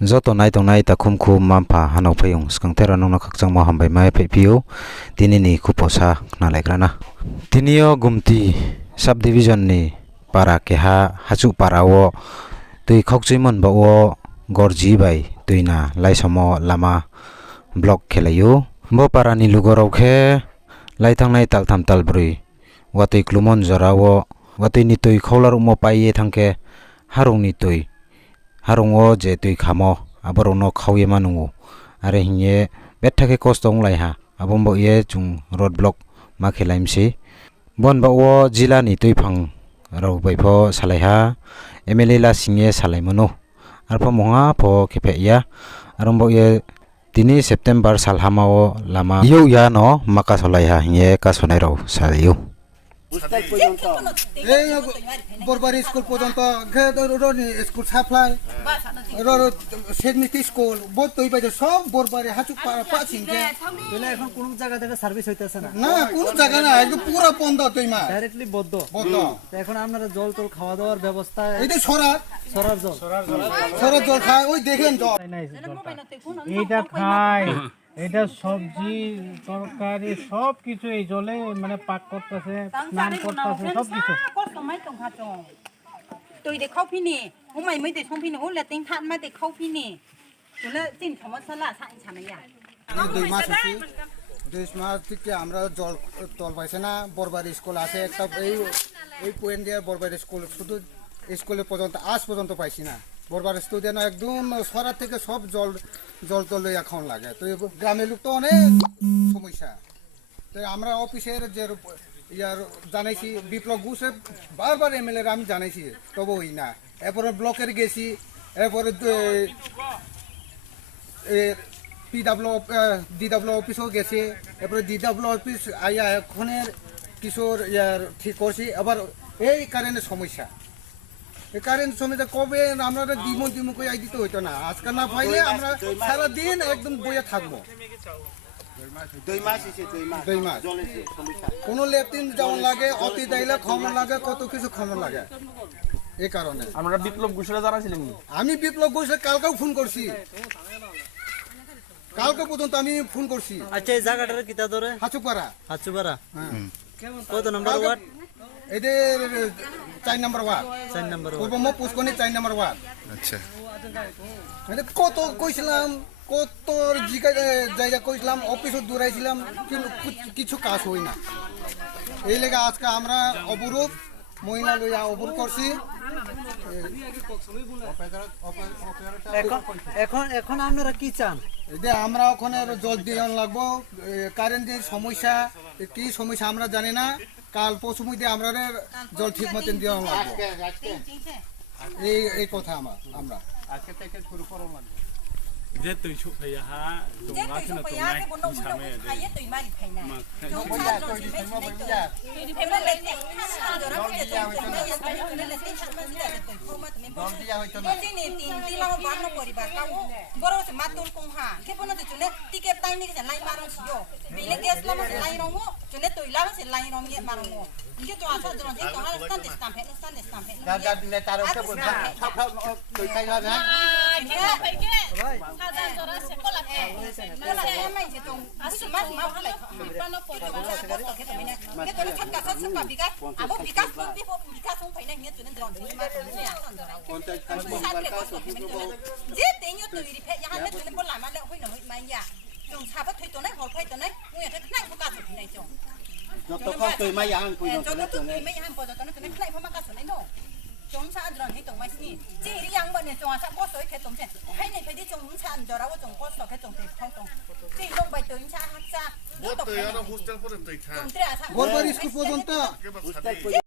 Zoto nai tong nai ta khum khum mampa hanau phayung skang tera nong na khakchang mo hambai mai phai piu tini ni kuposa na legrana tinio gumti subdivision ni para keha hachu parawo tui Khaukchoi mon bawo gorji bai tuina laisomo lama block khelayu bo para ni lugorok khe laithang nai taltham talbrui watui klumon jorawo watui ni tui khaular umo paiye thangke harung ni tui harungo je tui khamo abarono khauye manungu are hinge bethake kostong laiha abombo ye chung road block ma khelaimsi bon bawo jila ni tui phang rau baipho salaiha MLA la singe salaimono arpha monga pho khepe ya arombo ye 3 September salhamao lama yu ya no maka solaiha hinge ka sonai rau salayu Borbari school পর্যন্ত school supply সেডমিটি school বহুত তৈ পাইছে সব বরবারি হাচু পাছিনকে বলে এখন কোন জায়গা থেকে সার্ভিস হইতেছে না না কোন জায়গা না একদম পুরো বন্ধ তৈ মা ডাইরেক্টলি বন্ধ এখন আপনারা জল টল খাওয়া দাওয়ার ব্যবস্থা এই যে সরার জল খায় ওই দেখেন জল এইটা খায় এটা সবজি তরকারি সব কিছু এই জলে মানে পাক করতেছে স্নান করতেছে সব কিছু tôi để khâu phi nè, hôm mày mới để không phi nè, hôm là tinh than mà để khâu phi nè, tôi là tin thằng nó là sao chẳng này à? 2 মাস আছে 2 মাস থেকে আমরা জল তল পাইছে না বরবারি স্কুল আছে একটা এই পয়েন্ট দিয়ে বরবারি স্কুল শুধু স্কুলে পর্যন্ত আজ পর্যন্ত পাইছি না বরবারি স্টুডেন্ট একদম সরার থেকে সব জল তলে এখন লাগে তো গ্রামের লোক তো অনেক সমস্যা তো আমরা অফিসের যে ইয়ার জানাইছি বিপ্লব ঘোষে বারবার MLA আমি জানাইছি তবে ওই না এরপরে ব্লকের গেছি এরপরে DW অফিসও গেছে এরপরে DW অফিস আইয়া এখনের কিশোর ইয়ার ঠিক করছি আবার এই কারেন্টের সমস্যা এই কারেন্ট সমস্যা কবে আমরা দিমো করে দিতে হইতো না আজকাল না পাইলে আমরা সারাদিন একদম বইয়ে থাকবো 2 মাস কোনো লেট্রিন যেমন লাগে অতি দাইলে খমন লাগে কত কিছু খমন লাগে এই কারণে আমরা বিপ্লব ঘোষরা জানাছিলাম আমি বিপ্লব ঘোষে কালকেও ফোন করছি কালকে পর্যন্ত আমি ফোন করছি আচ্ছা এই জায়গাটার কিতা ধরে হাচুপাড়া হ্যাঁ কত নাম্বার ওয়ার্ড এদের 4 নম্বর ওয়ার্ড 4 নম্বর পূর্ব মো পুষ্কনি 4 নম্বর ওয়ার্ড আচ্ছা মানে কত কইছিলাম কত জায়গা কইছিলাম অফিসে দূরাইছিলাম কিন্তু কিছু কাজ হই না এই লেগে আজকে আমরা অবরোধ মহিলা লইয়া অবরোধ করছি এখন আপনারা কি চান যে আমরা ওখানে জল দিয়ে লাগবো কারেন্ট যে সমস্যা কি সমস্যা আমরা জানি না কাল পরশু মধ্যে আমরা জল ঠিক মতন দিয়ে লাগবো এই কথা আমরা আজকে থেকে শুরু করো লাগবে যে তুই সুফাইয়া হা তোমা শুনা তোমাই সামনে দে তুই মারি ফাইনা বইয়া তুই দিমা বইয়া তুই ফেমা লেতে সাদরা কে তুই দিয়া হইতো না তিনি তিন লাম বান্ন পরিবার কাউ বড় সে মাতুল কোহা কে পনা তে চুনে টিকেট টাইম নি কে লাই মারন ছিও বিলে গ্যাস লাম সে লাই রমো চুনে তুই লাম সে লাই রম ইয়ে মারমো ইকে তো আসা দরন জি তো হার স্টাম্প যা দিলে তার ওকে বলবা সব তুই খাই না ভাই সাদা জরা সে কোলা কে কোলা কে মাই যে তো আসু মাস মা হলে পানো পরিবার সা কে তো মিনা কে তো ছক্কা সা বিকাশ আবো বিকাশ বিকাশ ফাইনা নিয়ে চুনে দরন জি মা যে তেইও তো রি ফে ইয়ান নে চুনে বলা মানে হই না হই মাইয়া জং সাবা থই তো নাই হল ফাই তো নাই মুই এতে নাই ফকা তো নাই জং যত কম তুই মাই আন কই যত তুই মাই আন পজ তো নাই ফ্লাই ফমা কা তো নাই নো জং সা দরন হে তো মাই সি জি রি yang বনে জং সা বো সই খে তং ছে হাই নাই ফে দি জং সা আন জরা ও জং বো সই খে জং তে খং তং জি লং বাই তুই সা হাক সা ও তো ইয়ার হোস্টেল পরে তুই খা বরবারি স্কুল পর্যন্ত